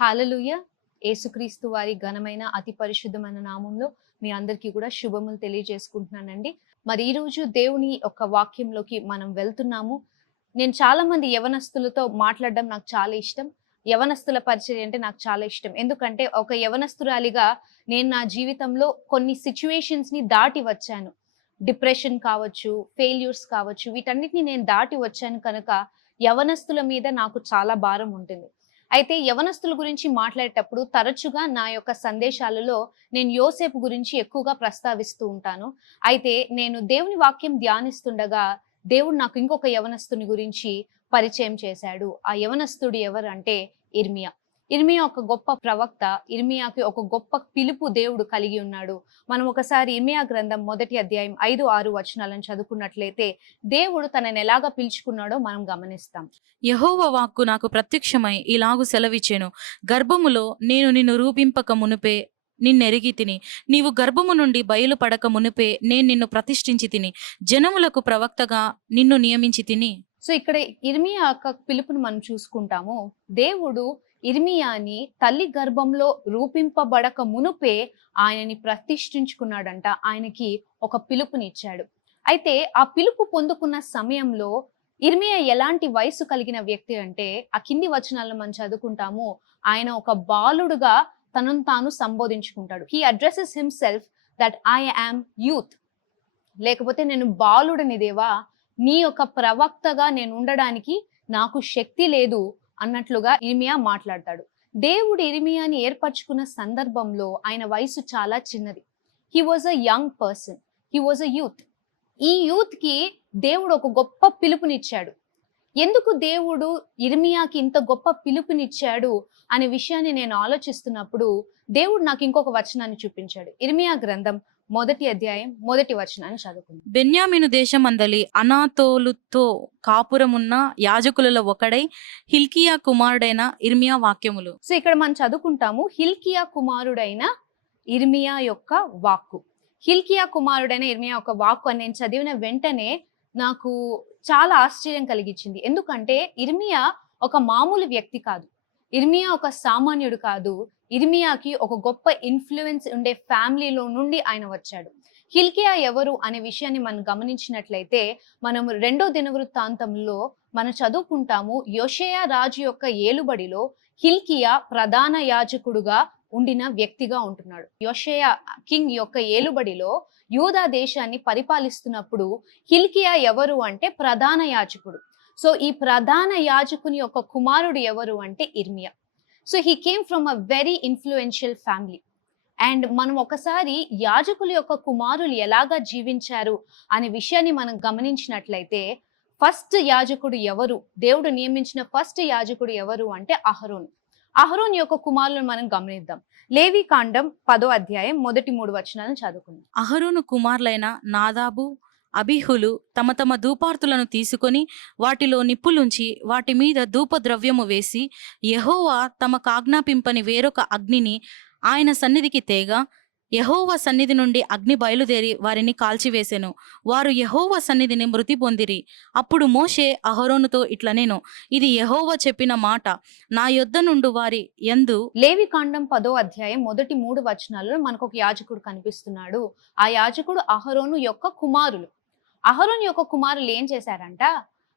హల్లెలూయా! యేసుక్రీస్తు వారి ఘనమైన అతి పరిశుద్ధమైన నామంలో మీ అందరికీ కూడా శుభములు తెలియజేసుకుంటున్నానండి. మరి ఈరోజు దేవుని యొక్క వాక్యంలోకి మనం వెళ్తున్నాము. నేను చాలామంది యవనస్తులతో మాట్లాడడం నాకు చాలా ఇష్టం. యవనస్తుల పరిచర్య అంటే నాకు చాలా ఇష్టం. ఎందుకంటే ఒక యవనస్తురాలిగా నేను నా జీవితంలో కొన్ని సిట్యుయేషన్స్‌ని దాటి వచ్చాను. డిప్రెషన్ కావచ్చు, ఫెయిల్యూర్స్ కావచ్చు, వీటన్నిటిని నేను దాటి వచ్చాను కనుక యవనస్తుల మీద నాకు చాలా భారం ఉంటుంది. అయితే యవనస్తుల గురించి మాట్లాడేటప్పుడు తరచుగా నా యొక్క సందేశాలలో నేను యోసేపు గురించి ఎక్కువగా ప్రస్తావిస్తూ ఉంటాను. అయితే నేను దేవుని వాక్యం ధ్యానిస్తుండగా దేవుడు నాకు ఇంకొక యవనస్తుని గురించి పరిచయం చేశాడు. ఆ యవనస్తుడు ఎవరంటే ఇర్మియా. ఇర్మియా ఒక గొప్ప ప్రవక్త. ఇర్మియాకి ఒక గొప్ప పిలుపు దేవుడు కలిగి ఉన్నాడు. మనం ఒకసారి ఇర్మియా గ్రంథం 1 అధ్యాయం 5, 6 వచనాలను చదువుకున్నట్లయితే దేవుడు తనని ఎలాగా పిలుచుకున్నాడో మనం గమనిస్తాం. యెహోవా వాక్కు నాకు ప్రత్యక్షమై ఇలాగు సెలవిచ్చెను. గర్భములో నేను నిన్ను రూపింపక మునుపే నిన్నెరిగి తిని, నీవు గర్భము నుండి బయలుపడక మునుపే నేను నిన్ను ప్రతిష్ఠించి తిని, జనములకు ప్రవక్తగా నిన్ను నియమించి తిని. సో ఇక్కడ ఇర్మియా యొక్క పిలుపుని మనం చూసుకుంటాము. దేవుడు ఇర్మియాని తల్లి గర్భంలో రూపింపబడక మునుపే ఆయనని ప్రతిష్ఠించుకున్నాడంట. ఆయనకి ఒక పిలుపునిచ్చాడు. అయితే ఆ పిలుపు పొందుకున్న సమయంలో ఇర్మియా ఎలాంటి వయసు కలిగిన వ్యక్తి అంటే, ఆ కింది వచనాల్లో మనం చదువుకుంటాము, ఆయన ఒక బాలుడుగా తనను తాను సంబోధించుకుంటాడు. He addresses himself that I am youth. లేకపోతే నేను బాలుడని దేవా, నీ యొక్క ప్రవక్తగా నేను ఉండడానికి నాకు శక్తి లేదు అన్నట్లుగా ఇర్మియా మాట్లాడతాడు. దేవుడు ఇర్మియాని ఏర్పరచుకున్న సందర్భంలో ఆయన వయసు చాలా చిన్నది. He was a young person. He was a youth. ఈ యూత్ కి దేవుడు ఒక గొప్ప పిలుపునిచ్చాడు. ఎందుకు దేవుడు ఇర్మియాకి ఇంత గొప్ప పిలుపునిచ్చాడు అనే విషయాన్ని నేను ఆలోచిస్తున్నప్పుడు దేవుడు నాకు ఇంకొక వచనాన్ని చూపించాడు. ఇర్మియా గ్రంథం 1 అధ్యాయం 1 వచనాన్ని చదువుకుందాం. బెన్యామీను దేశమందలి అనాతోలుతో కాపురమున్న యాజకులలో ఒకడై హిల్కియా కుమారుడైన ఇర్మియా వాక్యములు. సో ఇక్కడ మనం చదువుకుంటాము, హిల్కియా కుమారుడైన ఇర్మియా యొక్క వాక్కు. హిల్కియా కుమారుడైన ఇర్మియా యొక్క వాక్కు అని నేను చదివిన వెంటనే నాకు చాలా ఆశ్చర్యం కలిగించింది. ఎందుకంటే ఇర్మియా ఒక మామూలు వ్యక్తి కాదు. ఇర్మియా ఒక సామాన్యుడు కాదు. ఇర్మియాకి ఒక గొప్ప ఇన్ఫ్లుయెన్స్ ఉండే ఫ్యామిలీలో నుండి ఆయన వచ్చాడు. హిల్కియా ఎవరు అనే విషయాన్ని మనం గమనించినట్లయితే మనం 2వ దినవృత్తాంతంలో మనం చదువుకుంటాము, యోషేయా రాజు యొక్క ఏలుబడిలో హిల్కియా ప్రధాన యాజకుడుగా ఉండిన వ్యక్తిగా ఉంటున్నాడు. యోషేయా కింగ్ యొక్క ఏలుబడిలో యూదా దేశాన్ని పరిపాలిస్తున్నప్పుడు హిల్కియా ఎవరు అంటే ప్రధాన యాజకుడు. సో ఈ ప్రధాన యాజకుని యొక్క కుమారుడు ఎవరు అంటే ఇర్మియా. So he came from a very influential family. And మనం ఒకసారి యాజకుల యొక్క కుమారులు ఎలాగా జీవించారు అనే విషయాన్ని మనం గమనించినట్లయితే, ఫస్ట్ యాజకుడు ఎవరు, దేవుడు నియమించిన ఫస్ట్ యాజకుడు ఎవరు అంటే అహరోను. అహరోన్ యొక్క కుమారులను మనం గమనిద్దాం. లేవి కాండం 10వ అధ్యాయం 1-3 వచనాలను చదువుకుందాం. అహరోను కుమారులైన నాదాబు, అబీహులు తమ తమ ధూపార్తులను తీసుకొని వాటిలో నిప్పులుంచి వాటి మీద ధూపద్రవ్యము వేసి, యెహోవా తమకాజ్ఞాపింపని వేరొక అగ్నిని ఆయన సన్నిధికి తేగా, యెహోవా సన్నిధి నుండి అగ్ని బయలుదేరి వారిని కాల్చివేసెను. వారు యెహోవా సన్నిధిని మృతి పొందిరి. అప్పుడు మోషే అహరోనుతో ఇట్లనెను, ఇది యెహోవా చెప్పిన మాట, నా యొద్ద నుండు వారి యందు. లేవి కాండం 10వ అధ్యాయం 1-3 వచనాలలో మనకు ఒక యాజకుడు కనిపిస్తున్నాడు. ఆ యాజకుడు అహరోను యొక్క కుమారులు. అహరోను యొక్క కుమారులు ఏం చేశారంట,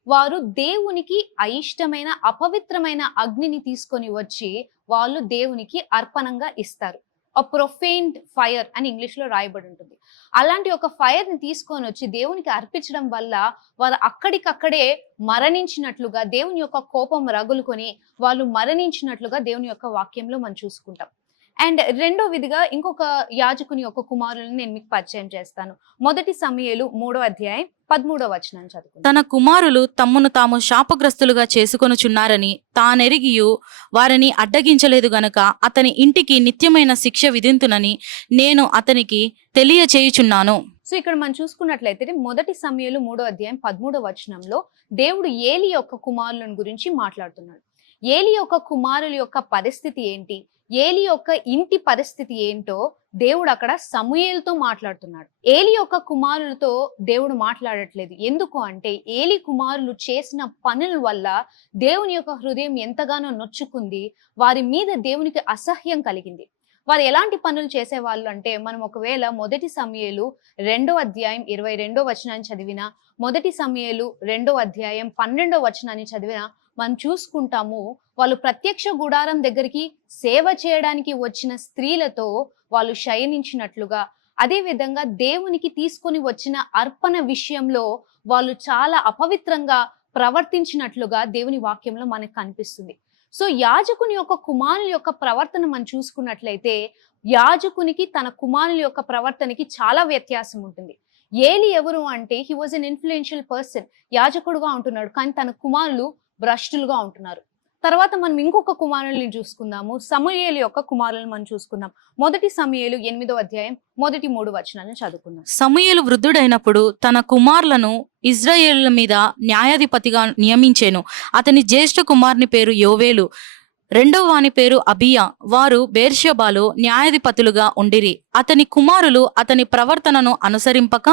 వారు దేవునికి అయిష్టమైన అపవిత్రమైన అగ్నిని తీసుకొని వచ్చి వాళ్ళు దేవునికి అర్పణంగా ఇస్తారు. అ ప్రొఫేన్డ్ ఫైర్ అని ఇంగ్లీష్ లో రాయబడి ఉంటుంది. అలాంటి ఒక ఫైర్ ని తీసుకొని వచ్చి దేవునికి అర్పించడం వల్ల వారు అక్కడికక్కడే మరణించినట్లుగా, దేవుని యొక్క కోపం రగులుకొని వాళ్ళు మరణించినట్లుగా దేవుని యొక్క వాక్యంలో మనం చూసుకుంటాం. అండ్ రెండో విధిగా ఇంకొక యాజకుని యొక్క కుమారులను నేను మీకు పరిచయం చేస్తాను. 1 సమూయేలు 3వ అధ్యాయం 13వ వచనం చదువుకుందాం. తన కుమారులు తమ్మును తాము శాపగ్రస్తులుగా చేసుకొనుచున్నారని తానెరిగియు వారిని అడ్డగించలేదు గనుక అతని ఇంటికి నిత్యమైన శిక్ష విధింతునని నేను అతనికి తెలియచేయుచున్నాను. సో ఇక్కడ మనం చూసుకున్నట్లయితే 1 సమూయేలు 3వ అధ్యాయం 13వ వచనంలో దేవుడు ఏలి యొక్క కుమారులను గురించి మాట్లాడుతున్నాడు. ఏలి యొక్క కుమారుల యొక్క పరిస్థితి ఏంటి, ఏలి యొక్క ఇంటి పరిస్థితి ఏంటో దేవుడు అక్కడ సమూయేలుతో మాట్లాడుతున్నాడు. ఏలి యొక్క కుమారులతో దేవుడు మాట్లాడట్లేదు. ఎందుకు అంటే ఏలి కుమారులు చేసిన పనుల వల్ల దేవుని యొక్క హృదయం ఎంతగానో నొచ్చుకుంది, వారి మీద దేవునికి అసహ్యం కలిగింది. వారు ఎలాంటి పనులు చేసేవాళ్ళు అంటే, మనం ఒకవేళ మొదటి సమూయేలు 2వ అధ్యాయం 22వ వచనాన్ని చదివినా, మొదటి సమూయేలు 2వ అధ్యాయం 12వ వచనాన్ని చదివినా మనం చూసుకుంటాము. వాళ్ళు ప్రత్యక్ష గుడారం దగ్గరికి సేవ చేయడానికి వచ్చిన స్త్రీలతో వాళ్ళు శయనించినట్లుగా, అదే విధంగా దేవునికి తీసుకొని వచ్చిన అర్పణ విషయంలో వాళ్ళు చాలా అపవిత్రంగా ప్రవర్తించినట్లుగా దేవుని వాక్యంలో మనకు కనిపిస్తుంది. సో యాజకుని యొక్క కుమారుల యొక్క ప్రవర్తన మనం చూసుకున్నట్లయితే, యాజకునికి తన కుమారుల యొక్క ప్రవర్తనకి చాలా వ్యత్యాసం ఉంటుంది. ఏలి ఎవరు అంటే, he was an influential person, యాజకుడుగా ఉంటున్నాడు, కానీ తన కుమారులు భ్రష్టులుగా ఉంటున్నారు. తర్వాత మనం ఇంకొక కుమారుల్ని చూసుకుందాము, సమూయేలు యొక్క కుమారులను మనం చూసుకుందాం. మొదటి సమూయేలు 8వ అధ్యాయం మొదటి 3 వచనాలను చదువుకుందాం. సమూయేలు వృద్ధుడైనప్పుడు తన కుమారులను ఇజ్రాయేలుల మీద న్యాయాధిపతిగా నియమించెను. అతని జ్యేష్ఠ కుమారుని పేరు యోవేలు, రెండవ వాని పేరు అబియా. వారు బేర్షెబాలో న్యాయాధిపతులుగా ఉండిరి. అతని కుమారులు అతని ప్రవర్తనను అనుసరింపక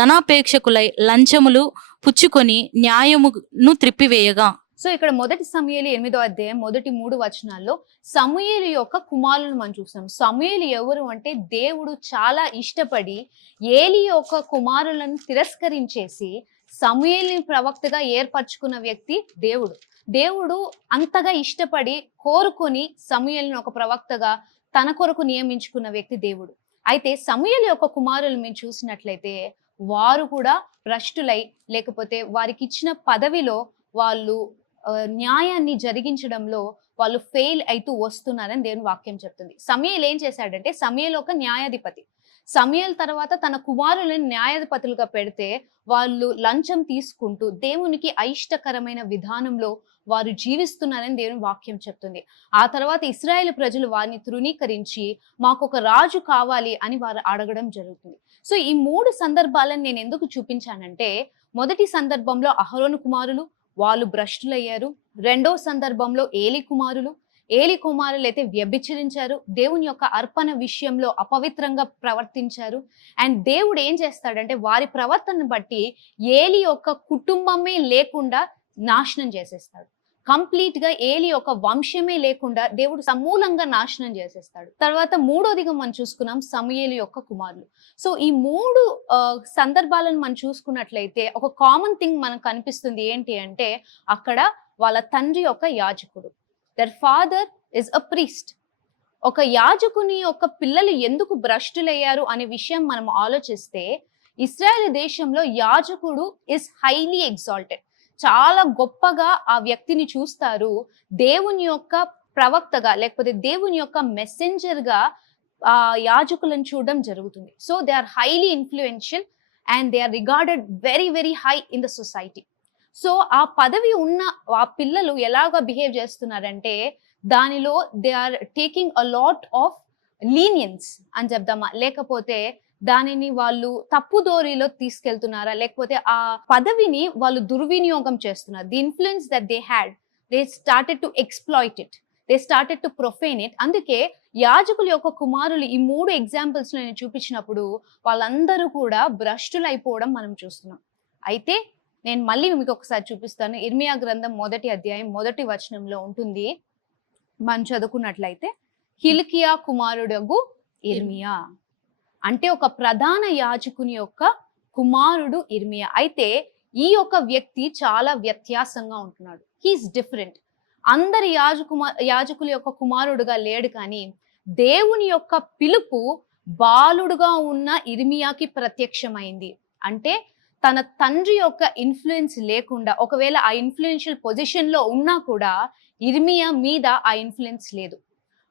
ధనాపేక్షకులై లంచములు పుచ్చుకొని న్యాయమును త్రిప్పివేయగా. సో ఇక్కడ మొదటి సమూయేలు 8వ అధ్యాయం మొదటి 3 వచనాల్లో సమూయేలు యొక్క కుమారులను మనం చూస్తాం. సమూయేలు ఎవరు అంటే, దేవుడు చాలా ఇష్టపడి ఏలి యొక్క కుమారులను తిరస్కరించేసి సమూయేలుని ప్రవక్తగా ఏర్పరచుకున్న వ్యక్తి దేవుడు. దేవుడు అంతగా ఇష్టపడి కోరుకొని సమూయేలుని ఒక ప్రవక్తగా తన కొరకు నియమించుకున్న వ్యక్తి దేవుడు. అయితే సమూయేలు యొక్క కుమారులు మేము చూసినట్లయితే, వారు కూడా భ్రష్టులై, లేకపోతే వారికి ఇచ్చిన పదవిలో వాళ్ళు న్యాయాన్ని జరిగించడంలో వాళ్ళు ఫెయిల్ అవుతూ వస్తున్నారని దేవుని వాక్యం చెప్తుంది. సమూయేలు ఏం చేశాడంటే, సమూయేలు ఒక న్యాయాధిపతి. సమూయేలు తర్వాత తన కుమారులను న్యాయాధిపతులుగా పెడితే వాళ్ళు లంచం తీసుకుంటూ దేవునికి అయిష్టకరమైన విధానంలో వారు జీవిస్తున్నారని దేవుని వాక్యం చెప్తుంది. ఆ తర్వాత ఇశ్రాయేలు ప్రజలు వారిని తృణీకరించి మాకు ఒక రాజు కావాలి అని వారు అడగడం జరుగుతుంది. సో ఈ 3 సందర్భాలను నేను ఎందుకు చూపించానంటే, మొదటి సందర్భంలో అహరోను కుమారులు, వాళ్ళు భ్రష్టులయ్యారు. రెండవ సందర్భంలో ఏలి కుమారులు అయితే వ్యభిచరించారు, దేవుని యొక్క అర్పణ విషయంలో అపవిత్రంగా ప్రవర్తించారు. అండ్ దేవుడు ఏం చేస్తాడంటే, వారి ప్రవర్తనను బట్టి ఏలి యొక్క కుటుంబమే లేకుండా నాశనం చేసేస్తాడు. కంప్లీట్ గా ఏలి యొక్క వంశమే లేకుండా దేవుడు సమూలంగా నాశనం చేసేస్తాడు. తర్వాత మూడోదిగా మనం చూసుకున్నాం సమూయేలు యొక్క కుమారులు. సో ఈ 3 సందర్భాలను మనం చూసుకున్నట్లయితే ఒక కామన్ థింగ్ మనకు కనిపిస్తుంది. ఏంటి అంటే, అక్కడ వాళ్ళ తండ్రి యొక్క యాజకుడు, their father is a priest. ఒక యాజకుని యొక్క పిల్లలు ఎందుకు భ్రష్టులయ్యారు అనే విషయం మనం ఆలోచిస్తే, ఇశ్రాయేలు దేశంలో యాజకుడు ఇస్ హైలీ ఎగ్జాల్టెడ్, చాలా గొప్పగా ఆ వ్యక్తిని చూస్తారు. దేవుని యొక్క ప్రవక్తగా లేకపోతే దేవుని యొక్క మెసెంజర్ గా ఆ యాజకులను చూడడం జరుగుతుంది. So they are highly influential and they are regarded very very high in the society. So ఆ పదవి ఉన్న ఆ పిల్లలు ఎలాగా బిహేవ్ చేస్తున్నారంటే, దానిలో they are taking a lot of lenience అని చెప్దామా, లేకపోతే దానిని వాళ్ళు తప్పుదోరిలో తీసుకెళ్తున్నారా, లేకపోతే ఆ పదవిని వాళ్ళు దుర్వినియోగం చేస్తున్నారు. The influence that they had, they started to exploit it, they started to profane it. అందుకే యాజకుల యొక్క కుమారులు ఈ 3 ఎగ్జాంపుల్స్ నేను చూపించినప్పుడు వాళ్ళందరూ కూడా భ్రష్టులు అయిపోవడం మనం చూస్తున్నాం. అయితే నేను మళ్ళీ మీకు ఒకసారి చూపిస్తాను. ఇర్మియా గ్రంథం 1వ అధ్యాయం 1వ వచనంలో ఉంటుంది. మనం చదువుకున్నట్లయితే, హిల్కియా కుమారుడగు ఇర్మియా అంటే ఒక ప్రధాన యాజకుని యొక్క కుమారుడు ఇర్మియా. అయితే ఈ యొక్క వ్యక్తి చాలా వ్యత్యాసంగా ఉంటున్నాడు. He's different. అందరి యాజకుల యొక్క కుమారుడుగా లేడు, కానీ దేవుని యొక్క పిలుపు బాలుడుగా ఉన్న ఇర్మియాకి ప్రత్యక్షమైంది. అంటే తన తండ్రి యొక్క ఇన్ఫ్లుయెన్స్ లేకుండా, ఒకవేళ ఆ ఇన్ఫ్లుయెన్షియల్ పొజిషన్ లో ఉన్నా కూడా ఇర్మియా మీద ఆ ఇన్ఫ్లుయెన్స్ లేదు.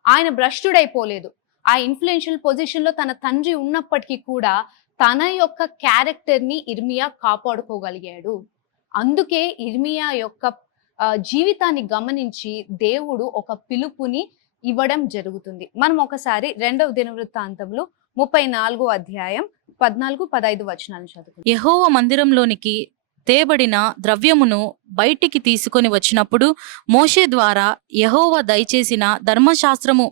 ఆయన భ్రష్టుడైపోలేదు. ఆ ఇన్ఫ్లుయెన్షియల్ పొజిషన్ లో తన తండ్రి ఉన్నప్పటికీ కూడా తన యొక్క క్యారెక్టర్ ని ఇర్మియా కాపాడుకోగలిగాడు. అందుకే ఇర్మియా యొక్క జీవితాన్ని గమనించి దేవుడు ఒక పిలుపుని ఇవ్వడం జరుగుతుంది. మనం ఒకసారి 2వ దినవృత్తాంతంలో 34వ అధ్యాయం 14-15 వచనాలను చదువుకుందాం. యెహోవా మందిరంలోనికి తేబడిన ద్రవ్యమును బయటికి తీసుకొని వచ్చినప్పుడు మోషే ద్వారా యెహోవా దయచేసిన ధర్మశాస్త్రము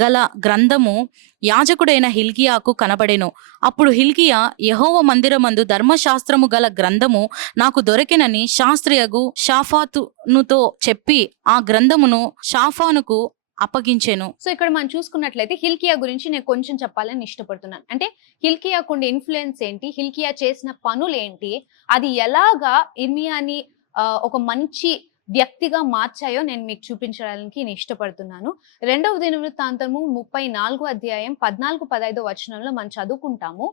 గల గ్రంథము యాజకుడైన హిల్కియాకు కనబడెను. అప్పుడు హిల్కియా, యెహోవా మందిరమందు ధర్మశాస్త్రము గల గ్రంథము నాకు దొరికినని శాస్త్రియగు షాఫాతునుతో చెప్పి ఆ గ్రంథమును షాఫానుకు అప్పగించెను. సో ఇక్కడ మనం చూసుకున్నట్లయితే హిల్కియా గురించి నేను కొంచెం చెప్పాలని ఇష్టపడుతున్నాను. అంటే హిల్కియాకు ఉండే ఇన్ఫ్లుయెన్స్ ఏంటి, హిల్కియా చేసిన పనులు ఏంటి, అది ఎలాగా ఇర్మియాని ఒక మంచి వ్యక్తిగా మార్చాయో నేను మీకు చూపించడానికి నేను ఇష్టపడుతున్నాను. 2వ దినవృత్తాంతము 34 అధ్యాయం 14-15 వచనంలో మనం చదువుకుంటాము.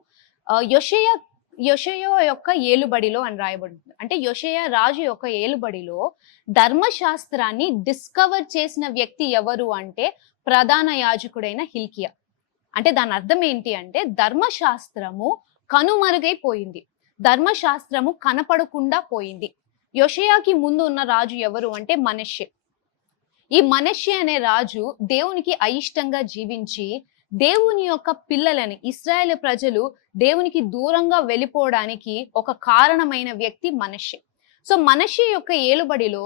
యోషేయ యొక్క ఏలుబడిలో అని రాయబడుతుంది. అంటే యోషేయ రాజు యొక్క ఏలుబడిలో ధర్మశాస్త్రాన్ని డిస్కవర్ చేసిన వ్యక్తి ఎవరు అంటే ప్రధాన యాజకుడైన హిల్కియా. అంటే దాని అర్థం ఏంటి అంటే ధర్మశాస్త్రము కనుమరుగైపోయింది, ధర్మశాస్త్రము కనపడకుండా పోయింది. యోషేయాకి ముందు ఉన్న రాజు ఎవరు అంటే మనష్షే. ఈ మనష్షే అనే రాజు దేవునికి అయిష్టంగా జీవించి దేవుని యొక్క పిల్లలని, ఇశ్రాయేలు ప్రజలు దేవునికి దూరంగా వెళ్ళిపోవడానికి ఒక కారణమైన వ్యక్తి మనష్షే. సో మనష్షే యొక్క ఏలుబడిలో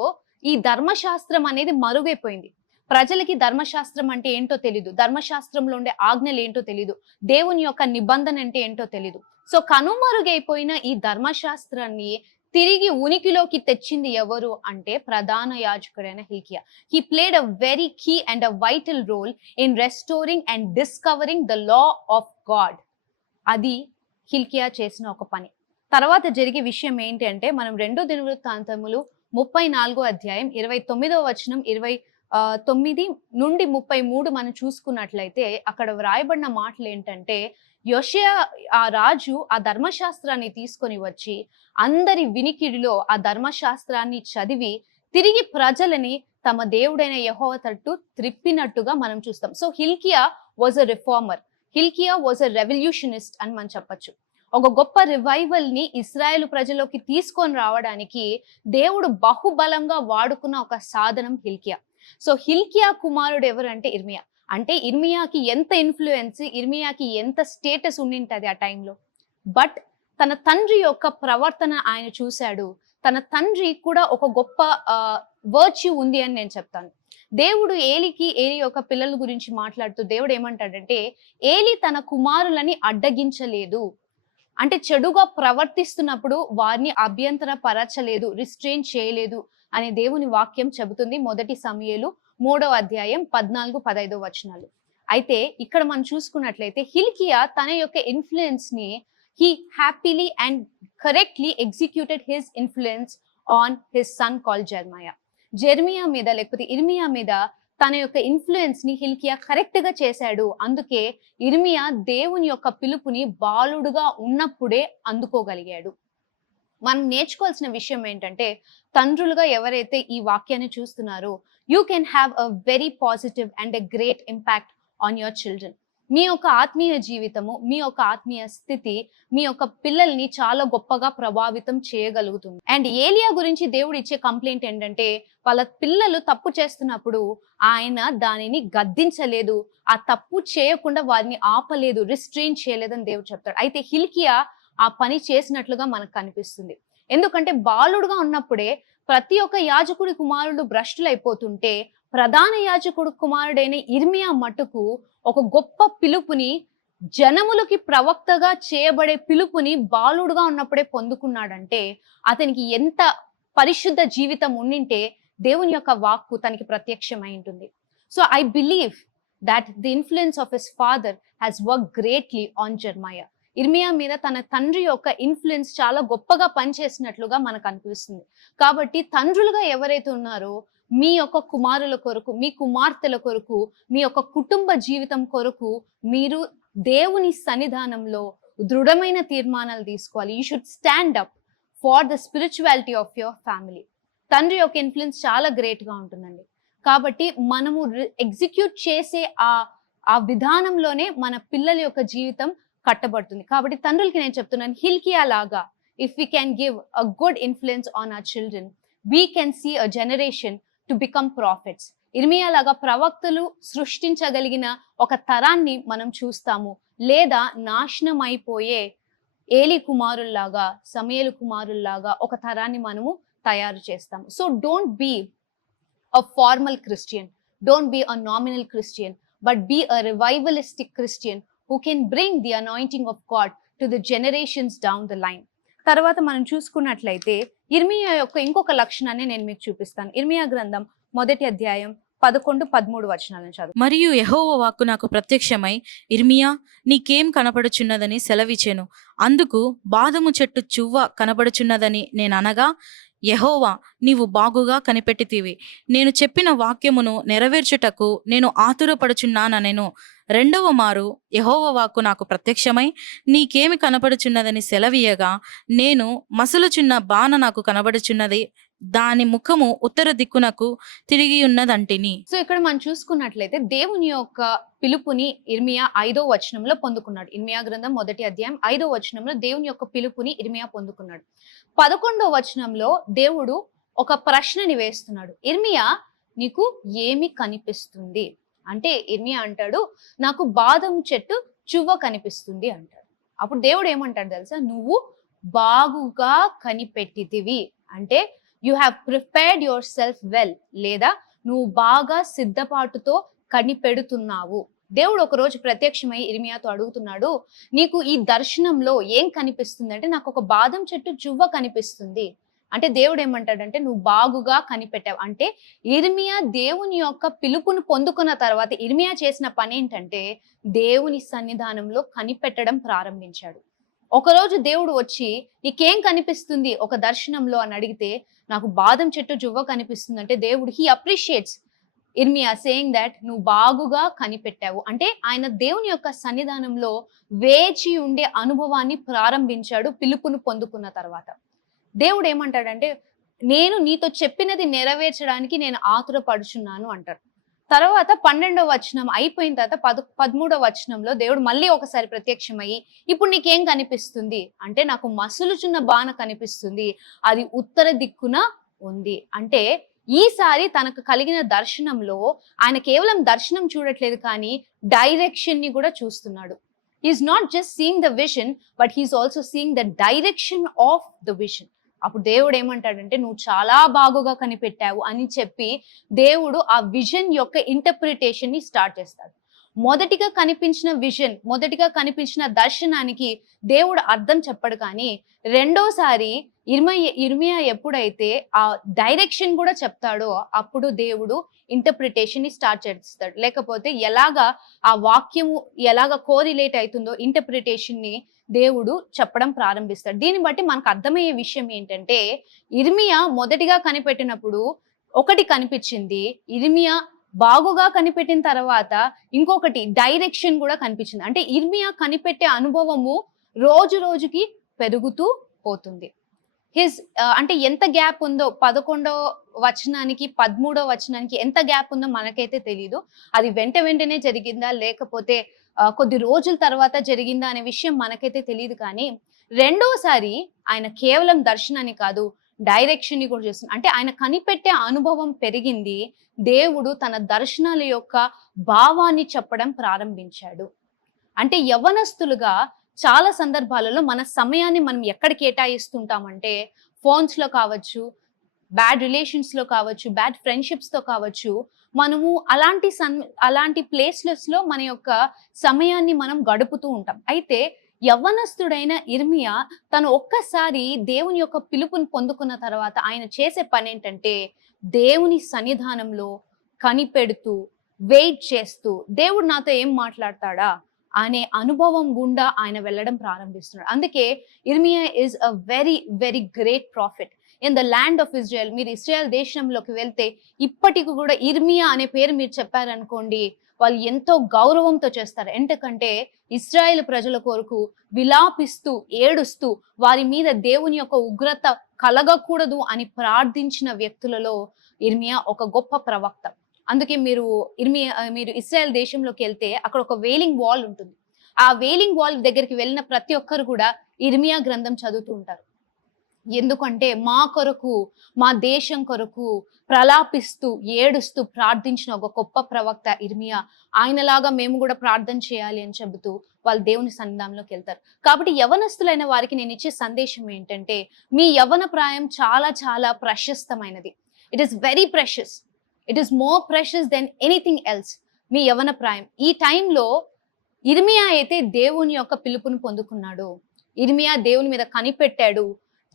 ఈ ధర్మశాస్త్రం అనేది మరుగైపోయింది. ప్రజలకి ధర్మశాస్త్రం అంటే ఏంటో తెలీదు, ధర్మశాస్త్రంలో ఉండే ఆజ్ఞలు ఏంటో తెలీదు, దేవుని యొక్క నిబంధన అంటే ఏంటో తెలీదు. సో కనుమరుగైపోయిన ఈ ధర్మశాస్త్రాన్ని తిరిగి ఉనికిలోకి తెచ్చింది ఎవరు అంటే ప్రధాన యాజకుడైన Hilkiah. He played a very key and a vital role in restoring and discovering the law of God. అది హిల్కియా చేసిన ఒక పని. తర్వాత జరిగే విషయం ఏంటి అంటే మనం 2వ దినవృత్తాంతములు 34 అధ్యాయం 29వ వచనం 29 నుండి 33 మనం చూసుకున్నట్లయితే అక్కడ వ్రాయబడిన మాటలు ఏంటంటే యోషియా ఆ రాజు ఆ ధర్మశాస్త్రాన్ని తీసుకొని వచ్చి అందరి వినికిడిలో ఆ ధర్మశాస్త్రాన్ని చదివి తిరిగి ప్రజలని తమ దేవుడైన యెహోవా తట్టు త్రిప్పినట్టుగా మనం చూస్తాం. So Hilkiah was a reformer, Hilkiah was a revolutionist అని మనం చెప్పొచ్చు. ఒక గొప్ప రివైవల్ ని ఇశ్రాయేలు ప్రజలోకి తీసుకొని రావడానికి దేవుడు బహుబలంగా వాడుకున్న ఒక సాధనం హిల్కియా. సో హిల్కియా కుమారుడు ఎవరు అంటే ఇర్మియా. అంటే ఇర్మియాకి ఎంత ఇన్ఫ్లుయెన్స్, ఇర్మియాకి ఎంత స్టేటస్ ఉండింటది ఆ టైంలో. బట్ తన తండ్రి యొక్క ప్రవర్తన ఆయన చూశాడు. తన తండ్రి కూడా ఒక గొప్ప వర్చ్యూ ఉంది అని నేను చెప్తాను. దేవుడు ఏలి యొక్క పిల్లల గురించి మాట్లాడుతూ దేవుడు ఏమంటాడంటే ఏలి తన కుమారులని అడ్డగించలేదు, అంటే చెడుగా ప్రవర్తిస్తున్నప్పుడు వారిని అభ్యంతరపరచలేదు, రిస్ట్రెయిన్ చేయలేదు అనే దేవుని వాక్యం చెబుతుంది. 1 సమూయేలు 3వ అధ్యాయం 14-15 వచనాలు. అయితే ఇక్కడ మనం చూసుకున్నట్లయితే హిల్కియా తన యొక్క ఇన్ఫ్లుయెన్స్ ని he happily and correctly executed his influence on his son called Jeremiah. Jeremiah మీద లేకపోతే ఇర్మియా మీద తన యొక్క ఇన్ఫ్లుయెన్స్ ని హిల్కియా కరెక్ట్ గా చేశాడు. అందుకే ఇర్మియా దేవుని యొక్క పిలుపుని బాలుడుగా ఉన్నప్పుడే అందుకోగలిగాడు. మనం నేర్చుకోవాల్సిన విషయం ఏంటంటే తండ్రులుగా ఎవరైతే ఈ వాక్యాన్ని చూస్తున్నారో you can have a very positive and a great impact on your children. మీ యొక్క ఆత్మీయ జీవితము, మీ యొక్క ఆత్మీయ స్థితి మీ యొక్క పిల్లల్ని చాలా గొప్పగా ప్రభావితం చేయగలుగుతుంది. అండ్ ఏలియా గురించి దేవుడు ఇచ్చే కంప్లైంట్ ఏంటంటే వాళ్ళ పిల్లలు తప్పు చేస్తున్నప్పుడు ఆయన దానిని గద్దించలేదు, ఆ తప్పు చేయకుండా వారిని ఆపలేదు, రిస్ట్రెయిన్ చేయలేదని దేవుడు చెప్తాడు. అయితే హిల్కియా ఆ పని చేసినట్లుగా మనకు కనిపిస్తుంది. ఎందుకంటే బాలుడుగా ఉన్నప్పుడే ప్రతి ఒక్క యాజకుడి కుమారుడు భ్రష్టులైపోతుంటే ప్రధాన యాజకుడు కుమారుడైన ఇర్మియా మటుకు ఒక గొప్ప పిలుపుని, జనములకి ప్రవక్తగా చేయబడే పిలుపుని బాలుడుగా ఉన్నప్పుడే పొందుకున్నాడంటే అతనికి ఎంత పరిశుద్ధ జీవితం ఉండింటే దేవుని యొక్క వాక్కు తనకి ప్రత్యక్షమై ఉంటుంది. So I believe that the influence of his father has worked greatly on Jeremiah. ఇర్మియా మీద తన తండ్రి యొక్క ఇన్ఫ్లుయెన్స్ చాలా గొప్పగా పనిచేసినట్లుగా మనకు అనిపిస్తుంది. కాబట్టి తండ్రులుగా ఎవరైతే ఉన్నారో మీ యొక్క కుమారుల కొరకు, మీ కుమార్తెల కొరకు, మీ యొక్క కుటుంబ జీవితం కొరకు మీరు దేవుని సన్నిధానంలో దృఢమైన తీర్మానాలు తీసుకోవాలి. You should stand up for the spirituality of your family. తండ్రి యొక్క ఇన్ఫ్లుయెన్స్ చాలా గ్రేట్ గా ఉంటుందండి. కాబట్టి మనము ఎగ్జిక్యూట్ చేసే ఆ విధానంలోనే మన పిల్లల యొక్క జీవితం కట్టబడుతుంది. కాబట్టి తండ్రులకి నేను చెప్తున్నాను, హిల్కియా లాగా if we can give a good influence on our children, we can see a generation to become prophets. ఇర్మియా లాగా ప్రవక్తలు సృష్టించగలిగిన ఒక తరాన్ని మనం చూస్తాము, లేదా నాశనం అయిపోయే ఏలి కుమారుల్లాగా, సమయలు కుమారుల్లాగా ఒక తరాన్ని మనము తయారు చేస్తాము. So don't be a formal Christian. Don't be a nominal Christian, but be a revivalistic Christian who can bring the anointing of God to the generations down the line. తర్వాత మనం చూసుకున్నట్లయితే ఇర్మియా యొక్క ఇంకొక లక్షణాన్ని నేను మీకు చూపిస్తాను. ఇర్మియా గ్రంథం 1వ అధ్యాయం 11, 13 వచనాలను చదువు. మరియు యెహోవా వాక్కు నాకు ప్రత్యక్షమై, ఇర్మియా, నీకేం కనపడుచున్నదని సెలవిచ్చెను. అందుకు బాదము చెట్టు చువ్వ కనబడుచున్నదని నేననగా, యెహోవా, నీవు బాగుగా కనిపెట్టితివి. నేను చెప్పిన వాక్యమును నెరవేర్చుటకు నేను ఆతురపడుచున్నానెను. రెండవ మారు యెహోవా వాక్కు నాకు ప్రత్యక్షమై, నీకేమి కనపడుచున్నదని సెలవీయగా, నేను మసలుచున్న బాణ నాకు కనబడుచున్నది, దాని ముఖము ఉత్తర దిక్కునకు తిరిగి ఉన్నదంటిని. సో ఇక్కడ మనం చూసుకున్నట్లయితే దేవుని యొక్క పిలుపుని ఇర్మియా 5వ వచనంలో పొందుకున్నాడు. ఇర్మియా గ్రంథం 1వ అధ్యాయం 5వ వచనంలో దేవుని యొక్క పిలుపుని ఇర్మియా పొందుకున్నాడు. 11వ వచనంలో దేవుడు ఒక ప్రశ్నని వేస్తున్నాడు. ఇర్మియా, నీకు ఏమి కనిపిస్తుంది అంటే, ఇర్మియా అంటాడు, నాకు బాదం చెట్టు చువ్వ కనిపిస్తుంది అంటాడు. అప్పుడు దేవుడు ఏమంటాడు తెలుసా, నువ్వు బాగుగా కనిపెట్టితివి అంటే you have prepared your self well, లేదా నువ్వు బాగా సిద్ధపాటుతో కనిపెడుతున్నావు. దేవుడు ఒక రోజు ప్రత్యక్షమై ఇర్మియాతో అడుగుతున్నాడు, నీకు ఈ దర్శనంలో ఏం కనిపిస్తుంది అంటే, నాకు ఒక బాదం చెట్టు చువ్వ కనిపిస్తుంది అంటే దేవుడు ఏమంటాడంటే, నువ్వు బాగుగా కనిపెట్టావు అంటే. ఇర్మియా దేవుని యొక్క పిలుపును పొందుకున్న తర్వాత ఇర్మియా చేసిన పని ఏంటంటే, దేవుని సన్నిధానంలో కనిపెట్టడం ప్రారంభించాడు. ఒకరోజు దేవుడు వచ్చి, నీకేం కనిపిస్తుంది ఒక దర్శనంలో అని అడిగితే, నాకు బాదం చెట్టు జువ్వ కనిపిస్తుంది అంటే, దేవుడు హీ అప్రిషియేట్స్ ఇర్మియా సేయింగ్ దట్ నువ్వు బాగుగా కనిపెట్టావు అంటే. ఆయన దేవుని యొక్క సన్నిధానంలో వేచి ఉండే అనుభవాన్ని ప్రారంభించాడు పిలుపును పొందుకున్న తర్వాత. దేవుడు ఏమంటాడంటే, నేను నీతో చెప్పినది నెరవేర్చడానికి నేను ఆతురపడుచున్నాను అంటాడు. తర్వాత 12వ వచనం అయిపోయిన తర్వాత 13వ వచనంలో దేవుడు మళ్ళీ ఒకసారి ప్రత్యక్షమయ్యి, ఇప్పుడు నీకేం కనిపిస్తుంది అంటే, నాకు మసులుచున్న బాణ కనిపిస్తుంది, అది ఉత్తర దిక్కున ఉంది అంటే. ఈసారి తనకు కలిగిన దర్శనంలో ఆయన కేవలం దర్శనం చూడట్లేదు, కానీ డైరెక్షన్ ని కూడా చూస్తున్నాడు. He's not just seeing the vision, but he's also seeing the direction of the vision. అప్పుడు దేవుడు ఏమంటాడంటే, నువ్వు చాలా బాగుగా కనిపెట్టావు అని చెప్పి దేవుడు ఆ విజన్ యొక్క ఇంటర్ప్రిటేషన్ ని స్టార్ట్ చేస్తాడు. మొదటిగా కనిపించిన విజన్, మొదటిగా కనిపించిన దర్శనానికి దేవుడు అర్థం చెప్పడు, కానీ రెండోసారి ఇర్మియా ఎప్పుడైతే ఆ డైరెక్షన్ కూడా చెప్తాడో అప్పుడు దేవుడు ఇంటర్ప్రిటేషన్ ని స్టార్ట్ చేస్తాడు. లేకపోతే ఎలాగా ఆ వాక్యము ఎలాగా కోరిలేట్ అవుతుందో ఇంటర్ప్రిటేషన్ ని దేవుడు చెప్పడం ప్రారంభిస్తాడు. దీన్ని బట్టి మనకు అర్థమయ్యే విషయం ఏంటంటే, ఇర్మియా మొదటిగా కనిపెట్టినప్పుడు ఒకటి కనిపించింది, ఇర్మియా బాగుగా కనిపెట్టిన తర్వాత ఇంకొకటి డైరెక్షన్ కూడా కనిపించింది. అంటే ఇర్మియా కనిపెట్టే అనుభవము రోజు రోజుకి పెరుగుతూ పోతుంది. అంటే ఎంత గ్యాప్ ఉందో 11వ వచనానికి 13వ వచనానికి ఎంత గ్యాప్ ఉందో మనకైతే తెలియదు. అది వెంటనే జరిగిందా లేకపోతే కొద్ది రోజుల తర్వాత జరిగిందా అనే విషయం మనకైతే తెలియదు. కానీ రెండోసారి ఆయన కేవలం దర్శనాన్ని కాదు, డైరెక్షన్ ని కూడా చేస్తుంది. అంటే ఆయన కనిపెట్టే అనుభవం పెరిగింది. దేవుడు తన దర్శనాల యొక్క భావాన్ని చెప్పడం ప్రారంభించాడు. అంటే యవ్వనస్తులుగా చాలా సందర్భాలలో మన సమయాన్ని మనం ఎక్కడ కేటాయిస్తుంటామంటే, ఫోన్స్ లో కావచ్చు, బ్యాడ్ రిలేషన్స్ లో కావచ్చు, బ్యాడ్ ఫ్రెండ్షిప్స్ తో కావచ్చు, మనము అలాంటి ప్లేసెస్ లో మన యొక్క సమయాన్ని మనం గడుపుతూ ఉంటాం. అయితే యవ్వనస్తుడైన ఇర్మియా తను ఒక్కసారి దేవుని యొక్క పిలుపుని పొందుకున్న తర్వాత ఆయన చేసే పని ఏంటంటే, దేవుని సన్నిధానంలో కనిపెడుతూ వెయిట్ చేస్తూ, దేవుడు నాతో ఏం మాట్లాడతాడా అనే అనుభవం గుండా ఆయన వెళ్ళడం ప్రారంభిస్తున్నాడు. అందుకే ఇర్మియా is a very very great profit in the land of Israel. మీరు ఇజ్రాయెల్ దేశంలోకి వెళ్తే ఇప్పటికి కూడా ఇర్మియా అనే పేరు మీరు చెప్పారనుకోండి, వాళ్ళు ఎంతో గౌరవంతో చేస్తారు. ఎందుకంటే ఇశ్రాయేలు ప్రజల కొరకు విలాపిస్తూ ఏడుస్తూ వారి మీద దేవుని యొక్క ఉగ్రత కలగకూడదు అని ప్రార్థించిన వ్యక్తులలో ఇర్మియా ఒక గొప్ప ప్రవక్త. అందుకే మీరు ఇశ్రాయేల్ దేశంలోకి వెళ్తే అక్కడ ఒక వేలింగ్ వాల్ ఉంటుంది. ఆ వేలింగ్ వాల్ దగ్గరికి వెళ్ళిన ప్రతి ఒక్కరు కూడా ఇర్మియా గ్రంథం చదువుతూ ఉంటారు. ఎందుకంటే మా కొరకు, మా దేశం కొరకు ప్రలాపిస్తూ, ఏడుస్తూ ప్రార్థించిన ఒక గొప్ప ప్రవక్త ఇర్మియా. ఆయనలాగా మేము కూడా ప్రార్థన చేయాలి అని చెబుతూ వాళ్ళు దేవుని సన్నిధానంలోకి వెళ్తారు. కాబట్టి యవనస్తులైన వారికి నేను ఇచ్చే సందేశం ఏంటంటే, మీ యవ్వన ప్రాయం చాలా చాలా ప్రశస్తమైనది. It is very precious. It is more precious than anything else. మీ యవ్వన ప్రాయం ఈ టైంలో ఇర్మియా అయితే దేవుని యొక్క పిలుపుని పొందుకున్నాడు. ఇర్మియా దేవుని మీద కనిపెట్టాడు.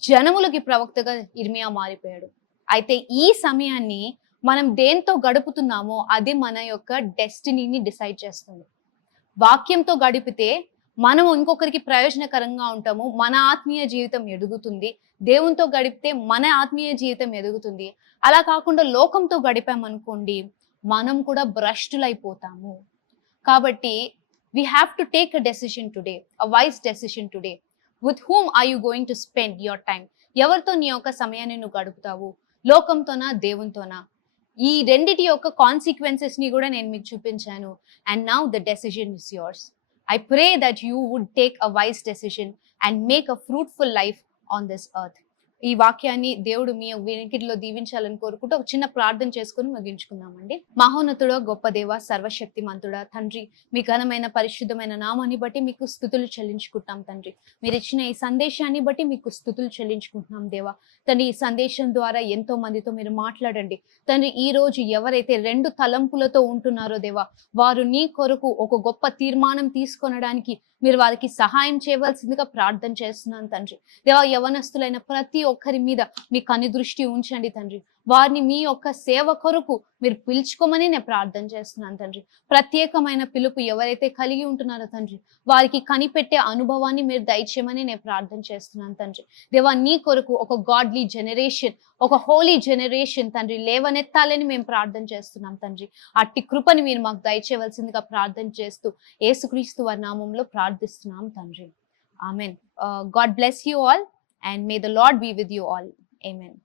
జనములకి ప్రవక్తగా ఇర్మియా మారిపోయాడు. అయితే ఈ సమయాన్ని మనం దేంతో గడుపుతున్నామో అది మన యొక్క డెస్టినీని డిసైడ్ చేస్తుంది. వాక్యంతో గడిపితే మనం ఇంకొకరికి ప్రయోజనకరంగా ఉంటాము, మన ఆత్మీయ జీవితం ఎదుగుతుంది. దేవునితో గడిపితే మన ఆత్మీయ జీవితం ఎదుగుతుంది. అలా కాకుండా లోకంతో గడిపామనుకోండి, మనం కూడా భ్రష్టులైపోతాము. కాబట్టి we have to take a decision today, a wise decision today. With whom are you going to spend your time? ఎవరితో నీ యొక్క సమయాన్ని నువ్వు గడుపుతావు? లోకంతోనా, దేవునితోనా? ఈ రెండిటి యొక్క కాన్సిక్వెన్సెస్ ని కూడా నేను మీకు చూపించాను. And now the decision is yours. I pray that you would take a wise decision and make a fruitful life on this earth. ఈ వాక్యాన్ని దేవుడు మీ వినికిడిలో దీవించాలని కోరుకుంటూ ఒక చిన్న ప్రార్థన చేసుకుని ముగించుకుందామండి. మహోన్నతుడ, గొప్ప దేవ, సర్వశక్తిమంతుడా తండ్రి, మీ ఘనమైన పరిశుద్ధమైన నామాన్ని బట్టి మీకు స్తుతులు చెల్లించుకుంటాం తండ్రి. మీరు ఇచ్చిన ఈ సందేశాన్ని బట్టి మీకు స్తుతులు చెల్లించుకుంటున్నాం దేవా. తండ్రి, ఈ సందేశం ద్వారా ఎంతో మందితో మీరు మాట్లాడండి తండ్రి. ఈ రోజు ఎవరైతే 2 తలంపులతో ఉంటున్నారో దేవా, వారు నీ కొరకు ఒక గొప్ప తీర్మానం తీసుకొనడానికి మీరు వారికి సహాయం చేయవలసిందిగా ప్రార్థన చేస్తున్నాను తండ్రి. దేవా, యవనస్తులైన ప్రతి ఒక్కరి మీద మీ కని దృష్టి ఉంచండి తండ్రి. వారిని మీ యొక్క సేవ కొరకు మీరు పిలుచుకోమని నేను ప్రార్థన చేస్తున్నాను తండ్రి. ప్రత్యేకమైన పిలుపు ఎవరైతే కలిగి ఉంటున్నారో తండ్రి, వారికి కనిపెట్టే అనుభవాన్ని మీరు దయచేయమని నేను ప్రార్థన చేస్తున్నాను తండ్రి. దేవా, నీ కొరకు ఒక గాడ్లీ జనరేషన్, ఒక హోలీ జనరేషన్ తండ్రి లేవనెత్తాలని మేము ప్రార్థన చేస్తున్నాం తండ్రి. అట్టి కృపని మీరు మాకు దయచేయవలసిందిగా ప్రార్థన చేస్తూ యేసుక్రీస్తు వారి నామంలో ప్రార్థిస్తున్నాం తండ్రి. Amen. God bless you all and may the Lord be with you all. Amen.